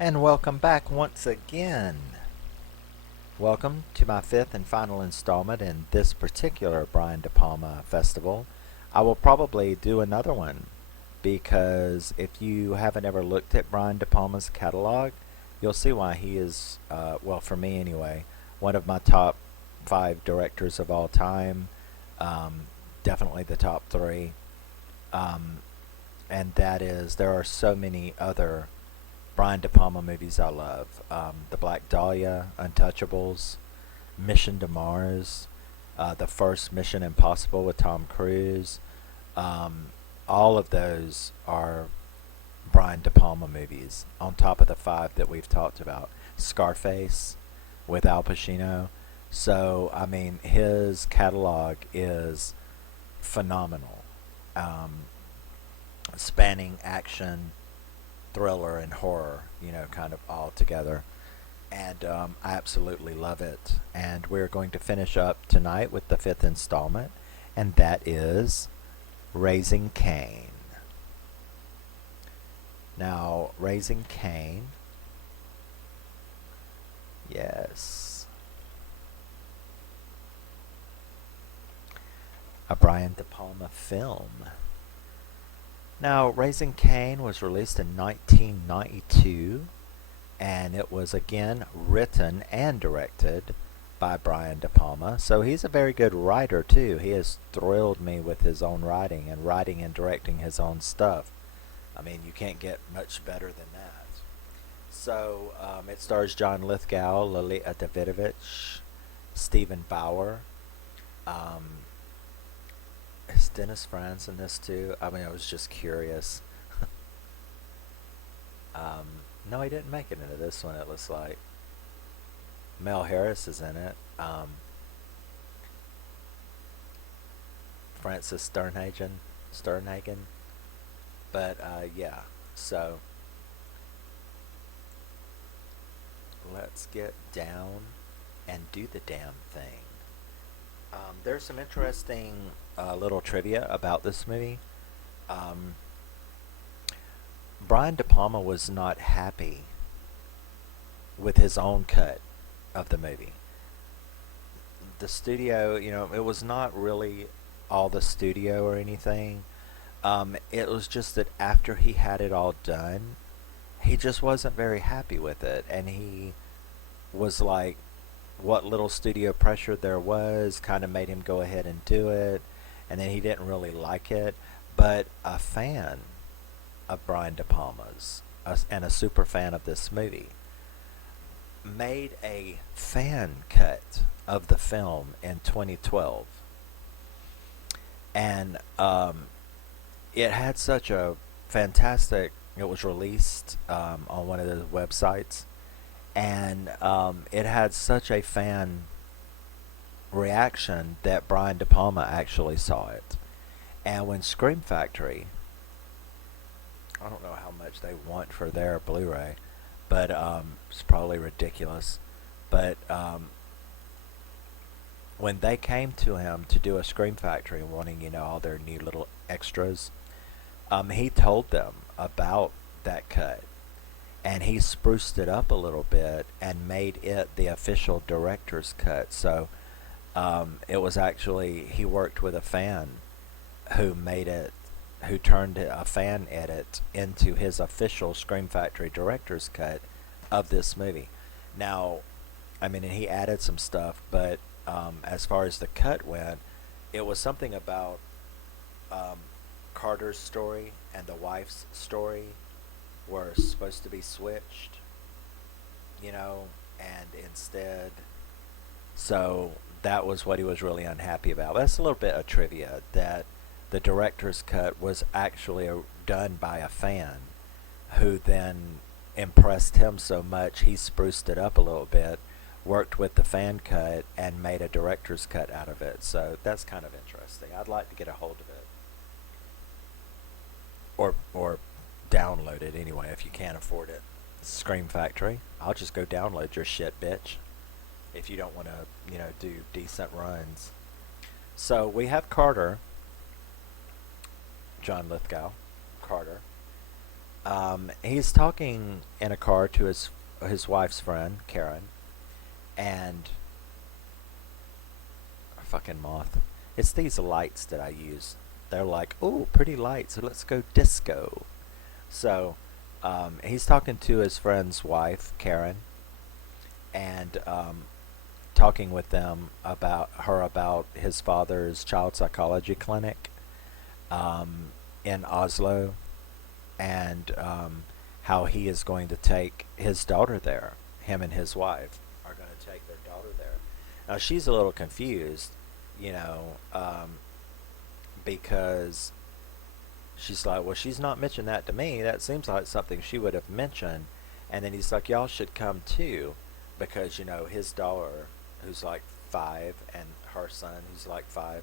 And welcome back once again. Welcome to my fifth and final installment in this particular Brian De Palma festival. I will probably do another one because if you haven't ever looked at Brian De Palma's catalog, you'll see why he is, well, for me anyway, one of my top five directors of all time. Um, Definitely the top three. Um, and that is, there are so many other Brian De Palma movies I love. The Black Dahlia, Untouchables, Mission to Mars, the first Mission Impossible with Tom Cruise. Um, all of those are Brian De Palma movies, on top of the five that we've talked about. Scarface with Al Pacino. So, I mean, his catalog is phenomenal, um, spanning action, thriller, and horror, kind of all together. And I absolutely love it. And we're going to finish up tonight with the fifth installment, and that is Raising Cain. Now, Raising Cain, yes, a Brian De Palma film. Now, Raising Cain was released in 1992, and it was again written and directed by Brian De Palma. So he's a very good writer too. He has thrilled me with his own writing and directing his own stuff. I mean, you can't get much better than that. So it stars John Lithgow, Lolita Davidovich, Stephen Bauer. Um, is Dennis Franz in this too? I mean, I was just curious. No, he didn't make it into this one, it looks like. Mel Harris is in it. Francis Sternhagen. But, yeah. So, let's get down and do the damn thing. There's some interesting little trivia about this movie. Um, Brian De Palma was not happy with his own cut of the movie. The studio, it was not really all the studio or anything. It was just that after he had it all done, he just wasn't very happy with it. And he was like, what little studio pressure there was kind of made him go ahead and do it. And then he didn't really like it. But a fan of Brian De Palma's and a super fan of this movie made a fan cut of the film in 2012. And it had such a fantastic, it was released on one of the websites, and it had such a fan reaction that Brian De Palma actually saw it. And when Scream Factory, I don't know how much they want for their Blu-ray, but it's probably ridiculous. But when they came to him to do a Scream Factory, wanting all their new little extras, he told them about that cut, and he spruced it up a little bit and made it the official director's cut. So it was actually, he worked with a fan who made it, who turned a fan edit into his official Scream Factory director's cut of this movie. Now, I mean, he added some stuff, but as far as the cut went, it was something about um, Carter's story and the wife's story were supposed to be switched, and instead, so that was what he was really unhappy about. That's a little bit of trivia, that the director's cut was actually done by a fan who then impressed him so much he spruced it up a little bit, worked with the fan cut, and made a director's cut out of it. So that's kind of interesting. I'd like to get a hold of it, or download it anyway if you can't afford it. Scream Factory. I'll just go download your shit, bitch. If you don't want to, do decent runs. So we have Carter, John Lithgow, Carter, He's talking in a car to his wife's friend Karen, and fucking moth. It's these lights that I use. They're like, "Ooh, pretty lights. So let's go disco." So he's talking to his friend's wife Karen, and talking with them about his father's child psychology clinic in Oslo, and how he is going to take his daughter there. Him and his wife are going to take their daughter there. Now she's a little confused, you know, because she's like, well, she's not mentioned that to me. That seems like something she would have mentioned. And then he's like, y'all should come too, because his daughter, who's like 5, and her son, who's like 5,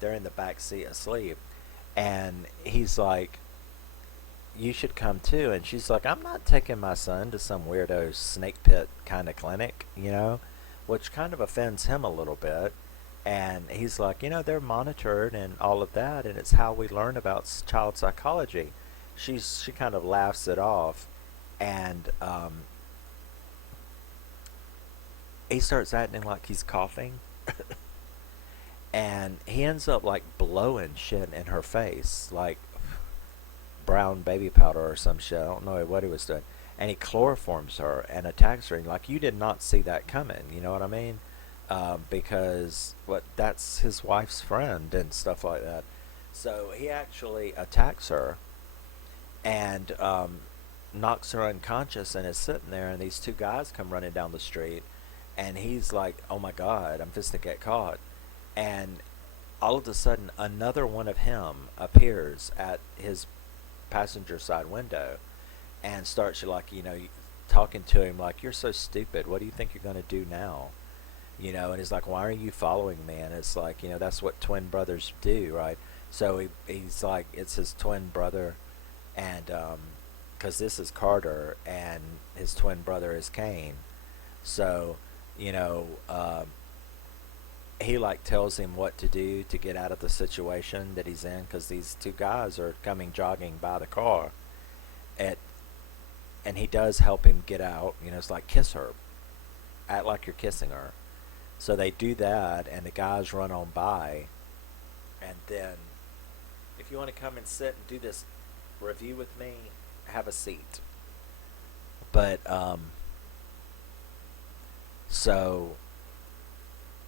they're in the back seat asleep, and he's like, you should come too. And she's like, I'm not taking my son to some weirdo snake pit kind of clinic, which kind of offends him a little bit. And he's like, they're monitored and all of that, and it's how we learn about child psychology. She kind of laughs it off, and he starts acting like he's coughing, and he ends up like blowing shit in her face, like brown baby powder or some shit. I don't know what he was doing. And he chloroforms her and attacks her. And like, you did not see that coming. You know what I mean? Because that's his wife's friend and stuff like that. So he actually attacks her and knocks her unconscious, and is sitting there. And these two guys come running down the street, and he's like, "Oh my God, I'm just to get caught." And all of a sudden, another one of him appears at his passenger side window and starts talking to him like, "You're so stupid. What do you think you're going to do now?" And he's like, "Why are you following me?" And it's like, that's what twin brothers do, right? So he's like, it's his twin brother, and because this is Carter and his twin brother is Cain. So you know he like tells him what to do to get out of the situation that he's in, because these two guys are coming jogging by the car, at and he does help him get out. It's like, kiss her, act like you're kissing her. So they do that, and the guys run on by, and then, if you want to come and sit and do this review with me, have a seat. But so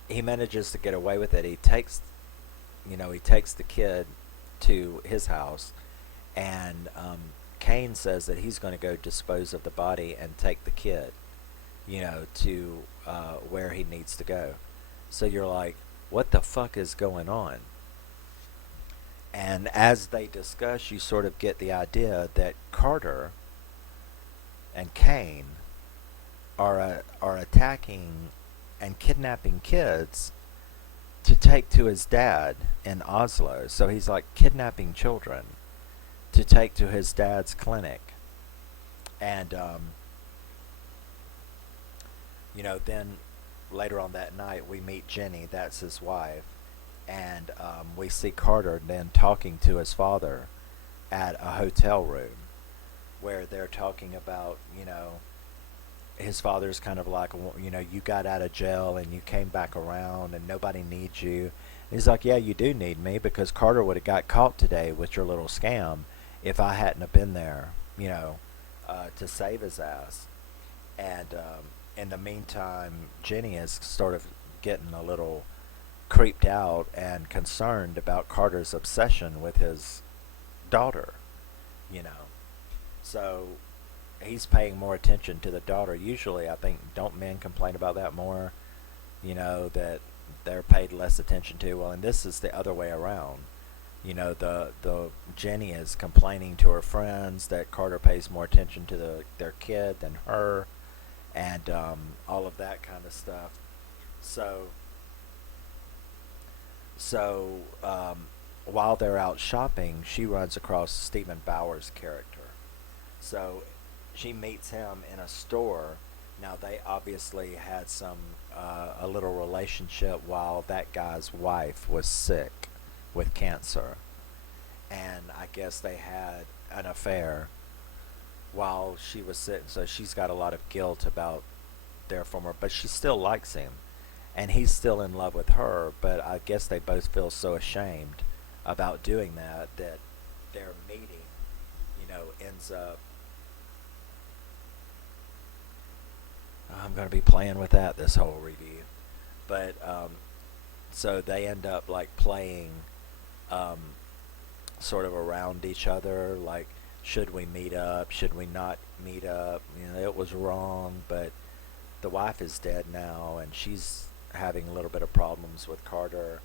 he manages to get away with it. He takes the kid to his house, and Cain says that he's going to go dispose of the body and take the kid, to where he needs to go. So you're like, what the fuck is going on? And as they discuss, you sort of get the idea that Carter and Cain are attacking and kidnapping kids to take to his dad in Oslo. So he's like kidnapping children to take to his dad's clinic. And then later on that night we meet Jenny, that's his wife, and we see Carter then talking to his father at a hotel room, where they're talking about, his father's kind of like, you got out of jail and you came back around and nobody needs you. And he's like, yeah, you do need me, because Carter would have got caught today with your little scam if I hadn't have been there, to save his ass. And in the meantime, Jenny is sort of getting a little creeped out and concerned about Carter's obsession with his daughter, So he's paying more attention to the daughter. Usually, I think, don't men complain about that more? That they're paid less attention to. Well, and this is the other way around. The Jenny is complaining to her friends that Carter pays more attention to their kid than her, and all of that kind of stuff. So while they're out shopping, she runs across Stephen Bauer's character. So she meets him in a store. Now they obviously had a little relationship while that guy's wife was sick with cancer, and I guess they had an affair. while she was sitting. So she's got a lot of guilt about their former, but she still likes him, and he's still in love with her. But I guess they both feel so ashamed about doing that that their meeting, ends up. I'm going to be playing with that this whole review, but so they end up like playing um, sort of around each other, like should we meet up, should we not meet up? It was wrong, but the wife is dead now, and she's having a little bit of problems with Carter.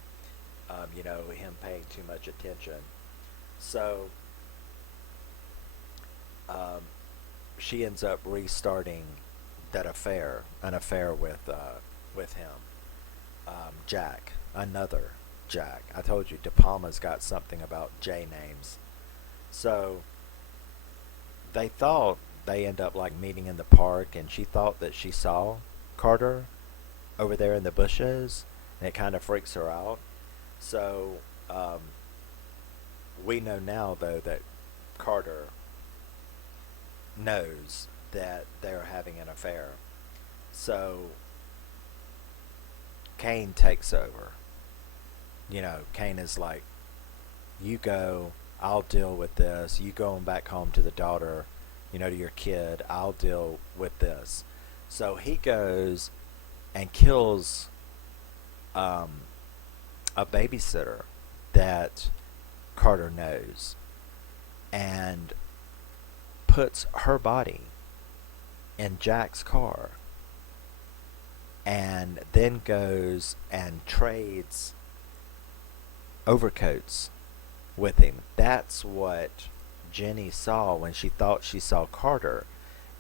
Him paying too much attention. So um, she ends up restarting that affair, an affair with him, Jack, another Jack. I told you De Palma's got something about J names. So they thought they end up like meeting in the park, and she thought that she saw Carter over there in the bushes, and it kind of freaks her out. So um, we know now though that Carter knows that they're having an affair. So Cain takes over. Cain is like, you go, I'll deal with this. You going back home to the daughter, to your kid. I'll deal with this. So he goes and kills um, a babysitter that Carter knows, and puts her body in Jack's car, and then goes and trades overcoats with him. That's what Jenny saw when she thought she saw Carter.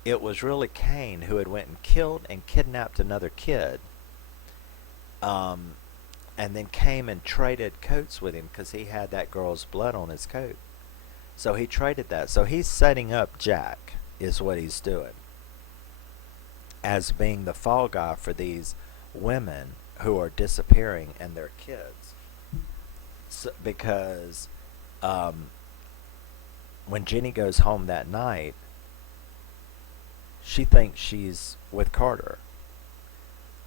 It was really Cain who had went and killed and kidnapped another kid, and then came and traded coats with him because he had that girl's blood on his coat. So he traded that. So he's setting up Jack, is what he's doing, as being the fall guy for these women who are disappearing and their kids. So, because when Jenny goes home that night, she thinks she's with Carter,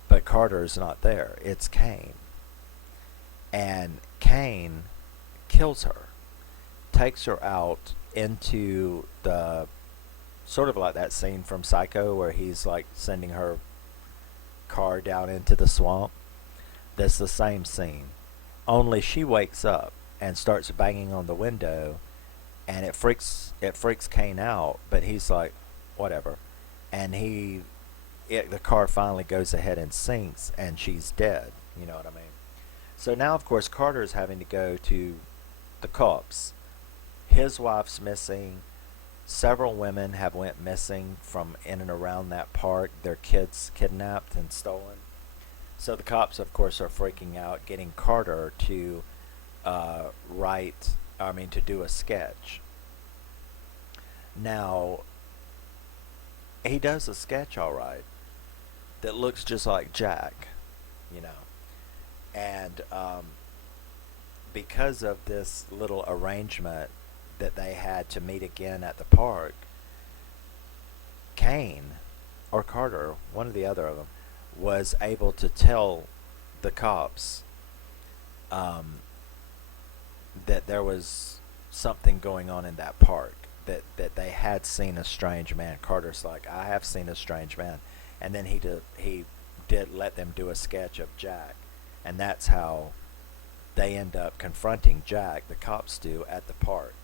but Carter's not there. It's Cain. And Cain kills her, takes her out into the sort of like that scene from Psycho where he's like sending her car down into the swamp. That's the same scene, only she wakes up and starts banging on the window, and it freaks Cain out, but he's like, whatever. And the car finally goes ahead and sinks, and she's dead. You know what I mean? So now, of course, Carter's having to go to the cops. His wife's missing. Several women have went missing from in and around that park. Their kids kidnapped and stolen. So the cops, of course, are freaking out, getting Carter to to do a sketch. Now, he does a sketch all right that looks just like Jack, you know. And because of this little arrangement that they had to meet again at the park, Cain, or Carter, one or the other of them, was able to tell the cops that there was something going on in that park, that they had seen a strange man. Carter's like, I have seen a strange man. And then he did let them do a sketch of Jack. And that's how they end up confronting Jack, the cops do, at the park.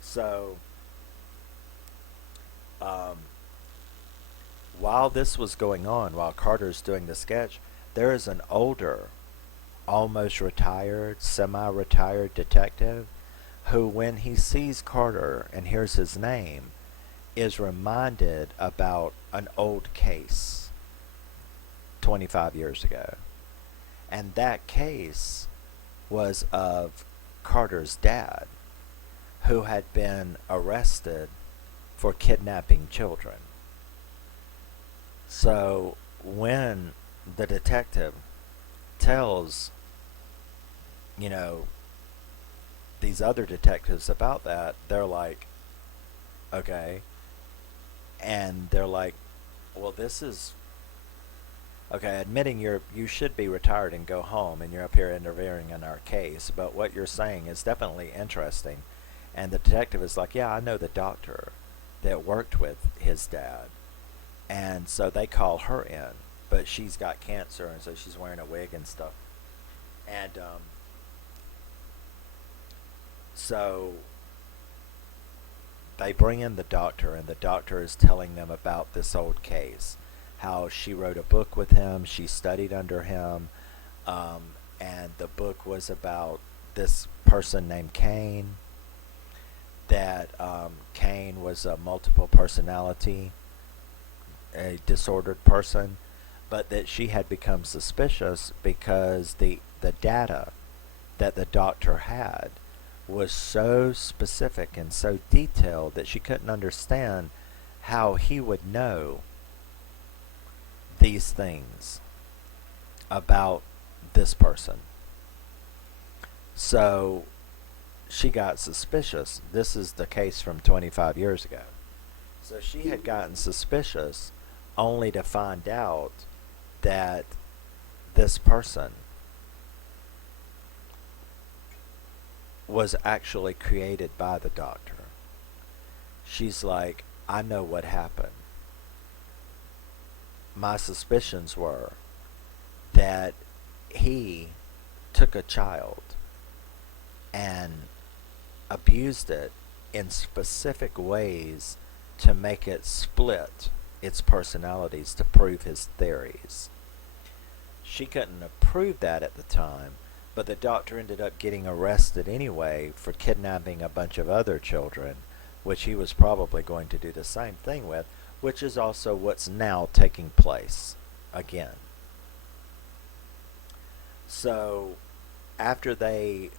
So, while this was going on, while Carter's doing the sketch, there is an older, almost retired, semi-retired detective who, when he sees Carter and hears his name, is reminded about an old case 25 years ago. And that case was of Carter's dad, who had been arrested for kidnapping children. So when the detective tells, these other detectives about that, they're like, okay, And they're like, well, this is okay, admitting you should be retired and go home, and you're up here interfering in our case, but what you're saying is definitely interesting. And the detective is like, yeah, I know the doctor that worked with his dad. And so they call her in, but she's got cancer, and so she's wearing a wig and stuff. And so they bring in the doctor, and the doctor is telling them about this old case, how she wrote a book with him, she studied under him, um, and the book was about this person named Cain. That Cain was a multiple personality, a disordered person, but that she had become suspicious because the data that the doctor had was so specific and so detailed that she couldn't understand how he would know these things about this person. So she got suspicious. This is the case from 25 years ago. So she had gotten suspicious only to find out that this person was actually created by the doctor. She's like, I know what happened. My suspicions were that he took a child and abused it in specific ways to make it split its personalities to prove his theories. She couldn't have proved that at the time, but the doctor ended up getting arrested anyway for kidnapping a bunch of other children, which he was probably going to do the same thing with, which is also what's now taking place again. So after they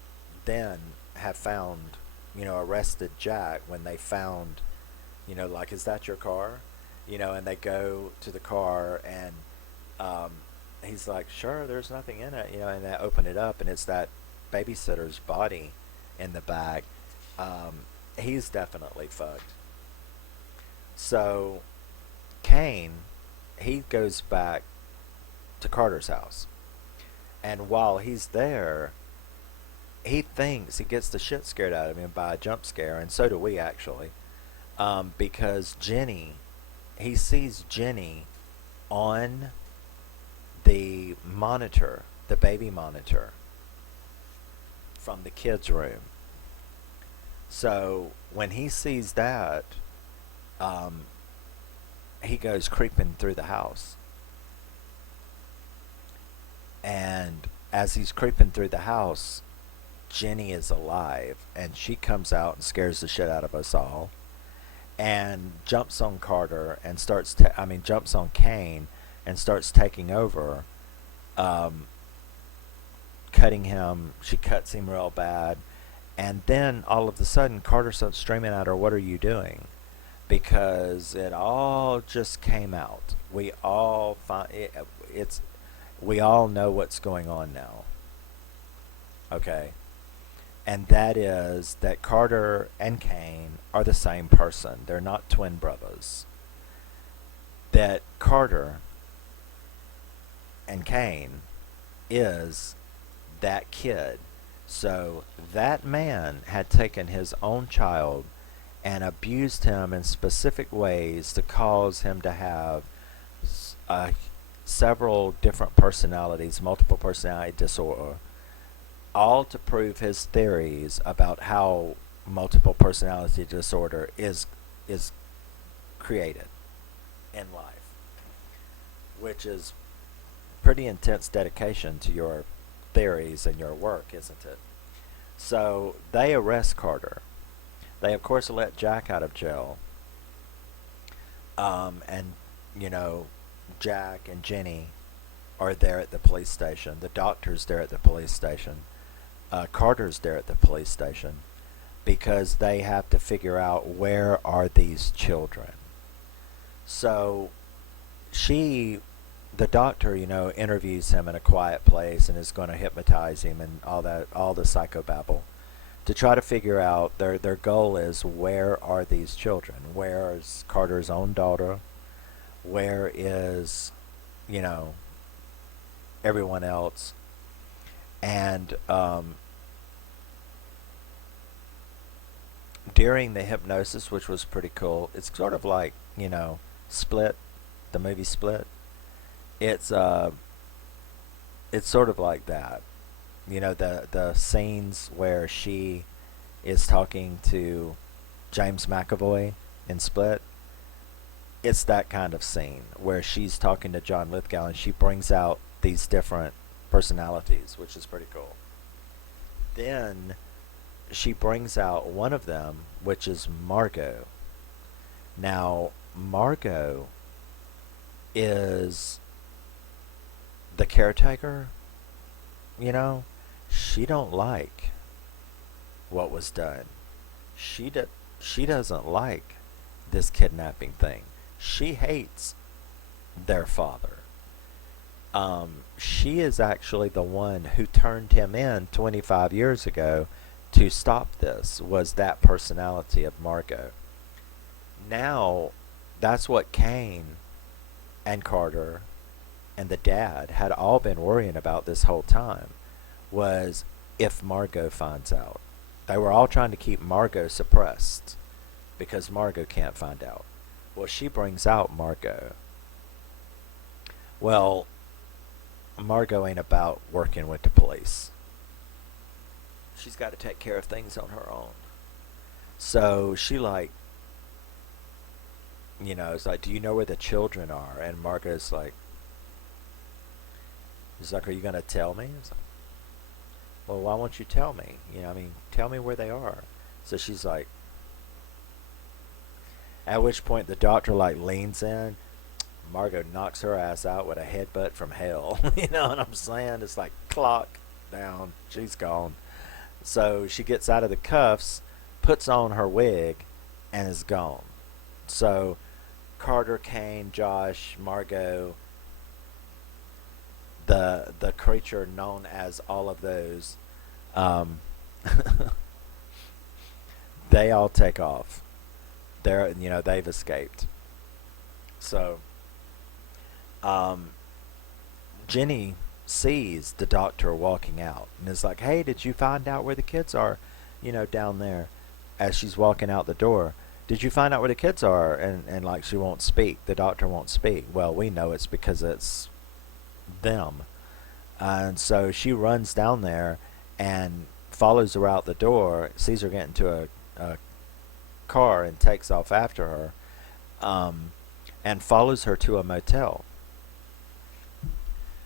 then have found, arrested Jack, when they found, like, is that your car? And they go to the car, and he's like, sure, there's nothing in it, and they open it up, and it's that babysitter's body in the bag. He's definitely fucked. So Cain, he goes back to Carter's house, and while he's there, he thinks he gets the shit scared out of him by a jump scare, and so do we actually, because he sees Jenny on the monitor, the baby monitor from the kids' room. So when he sees that, he goes creeping through the house. And as he's creeping through the house, Jenny is alive, and she comes out and scares the shit out of us all, and jumps on Carter and jumps on Cain and starts taking over, cutting him. She cuts him real bad, and then all of a sudden Carter starts screaming at her, "What are you doing?" Because it all just came out. We all we all know what's going on now. Okay? And that is that Carter and Cain are the same person. They're not twin brothers. That Carter and Cain is that kid. So that man had taken his own child and abused him in specific ways to cause him to have several different personalities, multiple personality disorder, all to prove his theories about how multiple personality disorder is created in life, which is pretty intense dedication to your theories and your work, isn't it? So they arrest Carter. They of course let Jack out of jail, and Jack and Jenny are there at the police station. The doctor's there at the police station. Carter's there at the police station because they have to figure out where are these children. So the doctor, interviews him in a quiet place and is going to hypnotize him and all that, all the psychobabble. to try to figure out their goal is, where are these children? Where is Carter's own daughter? Where is, you know, everyone else? And during the hypnosis, which was pretty cool, it's sort of like, Split, the movie Split. It's it's sort of like that. The scenes where she is talking to James McAvoy in Split. It's that kind of scene where she's talking to John Lithgow and she brings out these different personalities, which is pretty cool. Then she brings out one of them, which is Margot. Now, Margot is the caretaker. She don't like what was done. She doesn't like this kidnapping thing. She hates their father. She is actually the one who turned him in 25 years ago to stop this, was that personality of Margot. Now, that's what Cain and Carter and the dad had all been worrying about this whole time, was if Margot finds out. They were all trying to keep Margot suppressed because Margot can't find out. Well, she brings out Margot. Well, Margot ain't about working with the police. She's got to take care of things on her own. So she it's like, do you know where the children are? And Margot's like, are you going to tell me? It's like, well, why won't you tell me? Tell me where they are. So she's like, at which point the doctor leans in. Margot knocks her ass out with a headbutt from hell. You know what I'm saying? It's like, clock down. She's gone. So she gets out of the cuffs, puts on her wig, and is gone. So Carter, Cain, Josh, Margot, the creature known as all of those, they all take off. They've escaped. So Jenny sees the doctor walking out and is like, hey, did you find out where the kids are? Down there. As she's walking out the door, did you find out where the kids are? And she won't speak. The doctor won't speak. Well, we know it's because it's them. And so she runs down there and follows her out the door, sees her get into a car and takes off after her, and follows her to a motel.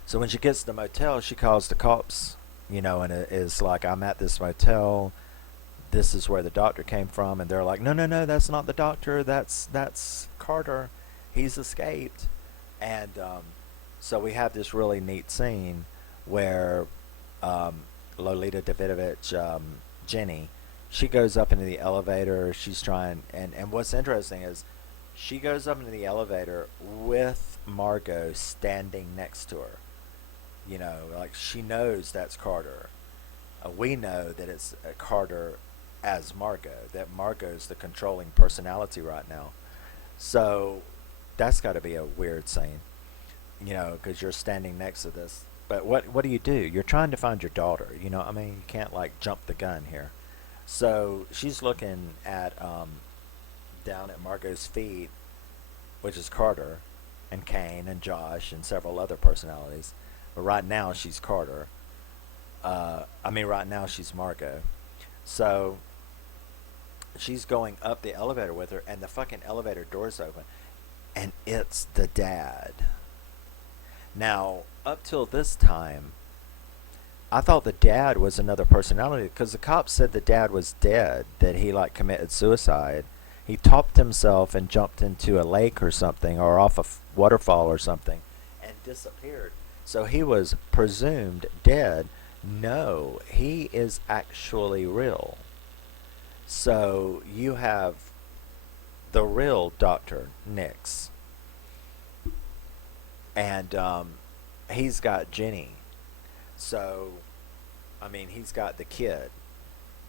So when she gets to the motel, she calls the cops, and it is like, I'm at this motel. This is where the doctor came from. And they're like, no, that's not the doctor. That's Carter. He's escaped. And so we have this really neat scene where Lolita Davidovich, Jenny, she goes up into the elevator. She's trying, and what's interesting is she goes up into the elevator with Margot standing next to her. She knows that's Carter. We know that it's Carter as Margot, that Margot's the controlling personality right now. So that's got to be a weird scene, because you're standing next to this. But what do? You're trying to find your daughter. You can't jump the gun here. So she's looking at down at Margot's feet, which is Carter and Cain and Josh and several other personalities. But right now she's Carter. Right now she's Margot. So she's going up the elevator with her, and the fucking elevator door's open, and it's the dad. Now, up till this time, I thought the dad was another personality, because the cops said the dad was dead, that he committed suicide. He topped himself and jumped into a lake or something, or off a waterfall or something, and disappeared. So he was presumed dead. No, he is actually real. So you have the real Dr. Nix. And he's got Jenny. So, he's got the kid.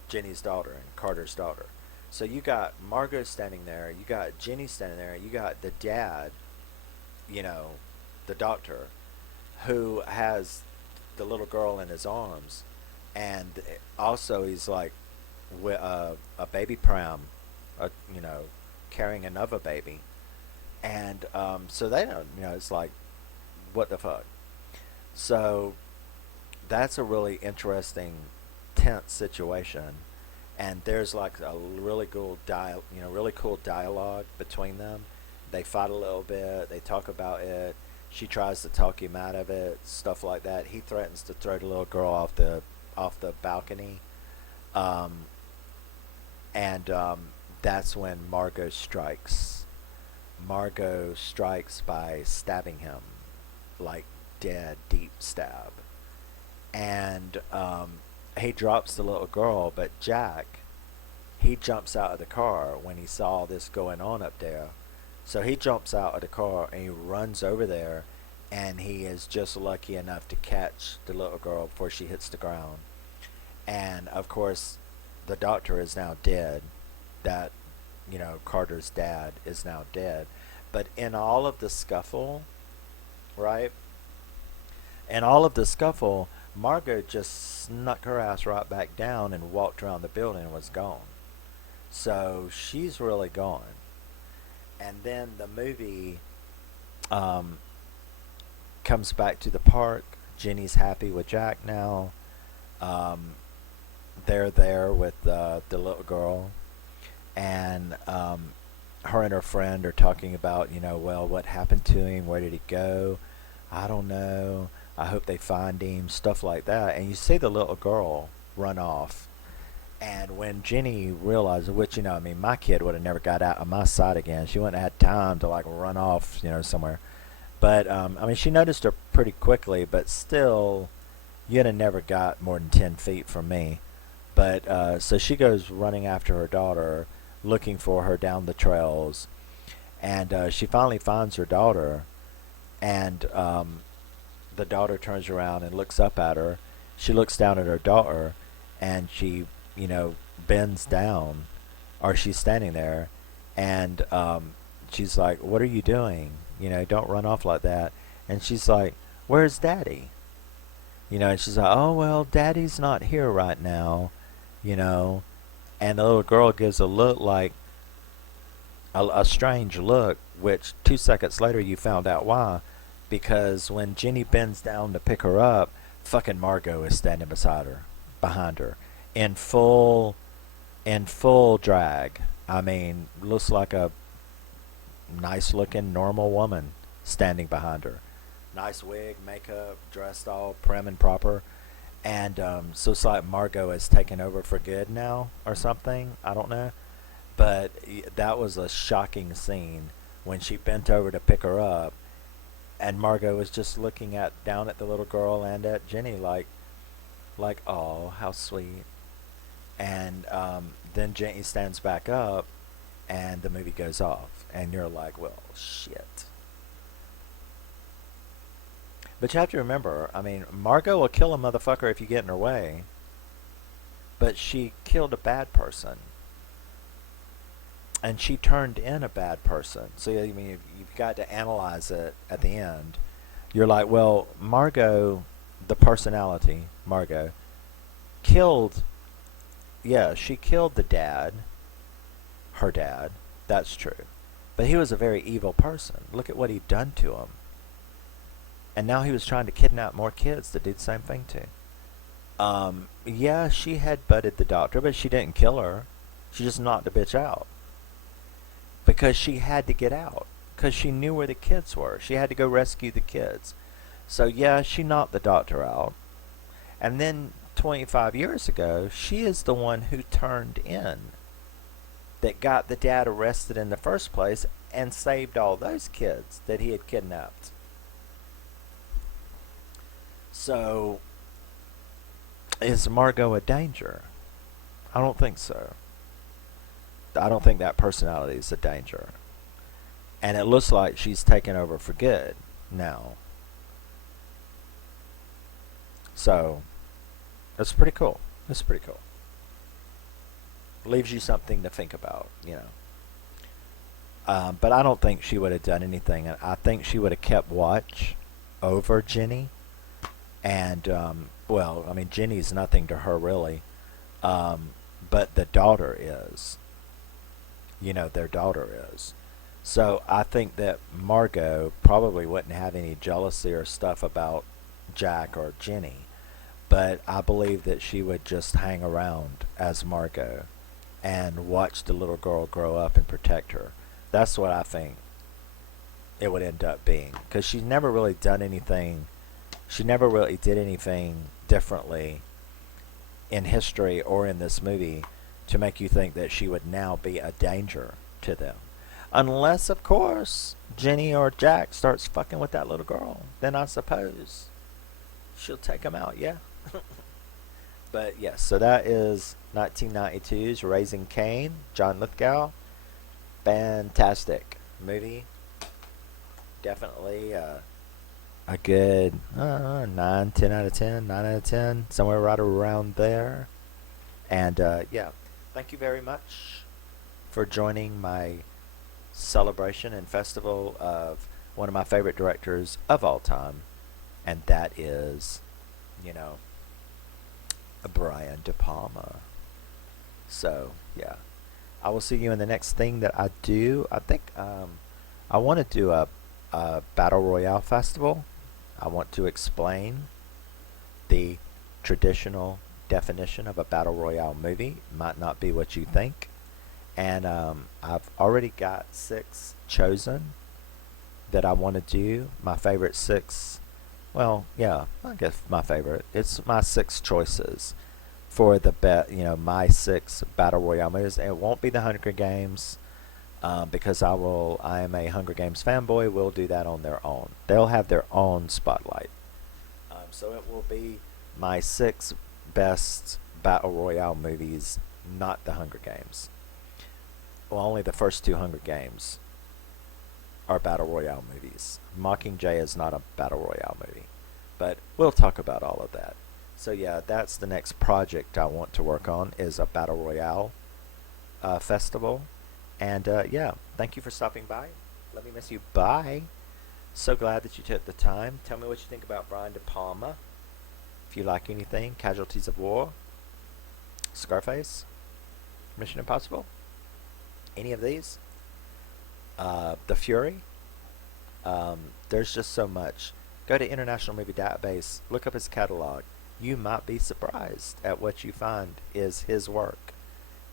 Jenny's daughter and Carter's daughter. So you got Margot standing there, you got Jenny standing there, you got the dad, you know, the doctor, who has the little girl in his arms, and also he's like with a baby pram, you know, carrying another baby, and so they don't, you know, it's like, what the fuck? So that's a really interesting, tense situation, and there's like a really cool really cool dialogue between them. They fight a little bit. They talk about it. She tries to talk him out of it, stuff like that. He threatens to throw the little girl off the balcony, um, and that's when Margot strikes. Margot strikes by stabbing him, like dead, deep stab, and he drops the little girl. But Jack, he jumps out of the car when he saw this going on up there. So he jumps out of the car and he runs over there, and he is just lucky enough to catch the little girl before she hits the ground. And of course, the doctor is now dead. That, you know, Carter's dad is now dead. But in all of the scuffle, right? In all of the scuffle, Margot just snuck her ass right back down and walked around the building and was gone. So she's really gone. And then the movie comes back to the park. Jenny's happy with Jack now. They're there with the little girl, and her and her friend are talking about, you know, well, what happened to him? Where did he go? I don't know. I hope they find him. Stuff like that. And you see the little girl run off. And when Jenny realized, which, you know, I mean, my kid would have never got out of my sight again. She wouldn't have had time to, like, run off, you know, somewhere. But, I mean, she noticed her pretty quickly, but still, you'd have never got more than 10 feet from me. But, so she goes running after her daughter, looking for her down the trails. And she finally finds her daughter. And the daughter turns around and looks up at her. She looks down at her daughter, and she, you know, bends down, or she's standing there, and she's like, what are you doing? You know, don't run off like that. And she's like, where's Daddy? You know, and she's like, oh, well, Daddy's not here right now, you know. And the little girl gives a look, like a strange look, which 2 seconds later you found out why. Because when Jenny bends down to pick her up, fucking Margot is standing behind her, in full drag. I mean, looks like a nice looking normal woman standing behind her. Nice wig, makeup, dressed all prim and proper. And so it's like Margot has taken over for good now or something. I don't know. But that was a shocking scene when she bent over to pick her up, and Margot was just looking down at the little girl and at Jenny like, oh, how sweet. And then Jenny stands back up, and the movie goes off, and you're like, well, shit. But you have to remember, I mean, Margot will kill a motherfucker if you get in her way, but she killed a bad person. And she turned in a bad person. So, I mean, you've got to analyze it at the end. You're like, well, Margot, the personality, Margot, killed, yeah, she killed the dad, her dad, that's true. But he was a very evil person. Look at what he'd done to him. And now he was trying to kidnap more kids to do the same thing to. Yeah, she had butted the doctor, but she didn't kill her. She just knocked the bitch out. Because she had to get out. Because she knew where the kids were. She had to go rescue the kids. So yeah, she knocked the doctor out. And then 25 years ago, she is the one who turned in, that got the dad arrested in the first place and saved all those kids that he had kidnapped. So, is Margot a danger? I don't think so. I don't think that personality is a danger. And it looks like she's taken over for good now. So, it's pretty cool. It's pretty cool. leaves you something to think about, you know. But I don't think she would have done anything. I think she would have kept watch over Jenny. And, well, I mean, Jenny's nothing to her really. Um, but the daughter is. You know, their daughter is. So I think that Margot probably wouldn't have any jealousy or stuff about Jack or Jenny. But I believe that she would just hang around as Margot and watch the little girl grow up and protect her. That's what I think it would end up being. Because she's never really done anything, she never really did anything differently in history or in this movie to make you think that she would now be a danger to them. Unless, of course, Jenny or Jack starts fucking with that little girl. Then I suppose she'll take him out, yeah. But yes, so that is 1992's Raising Cain, John Lithgow. Fantastic movie. Definitely a good 9, 10 out of 10, 9 out of 10, somewhere right around there. And yeah, thank you very much for joining my celebration and festival of one of my favorite directors of all time, and that is, you know, Brian De Palma. So yeah, I will see you in the next thing that I do. I think I want to do a battle royale festival. I want to explain the traditional definition of a battle royale movie. Might not be what you think. And I've already got 6 chosen that I want to do. My favorite 6, well, yeah, I guess my favorite. It's my 6 choices for the my 6 battle royale movies. It won't be the Hunger Games because I am a Hunger Games fanboy. We'll do that on their own. They'll have their own spotlight. So it will be my 6 best battle royale movies, not the Hunger Games. Well, only the first 2 Hunger Games are battle royale movies. Mockingjay is not a battle royale movie, but we'll talk about all of that. So yeah, that's the next project I want to work on, is a battle royale festival. And yeah, thank you for stopping by. Let me miss you. Bye. So glad that you took the time. Tell me what you think about Brian De Palma. If you like anything, Casualties of War, Scarface, Mission Impossible, any of these, The Fury. There's just so much. Go to International Movie Database, look up his catalog. You might be surprised at what you find is his work.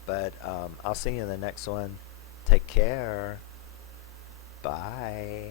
But I'll see you in the next one. Take care. Bye.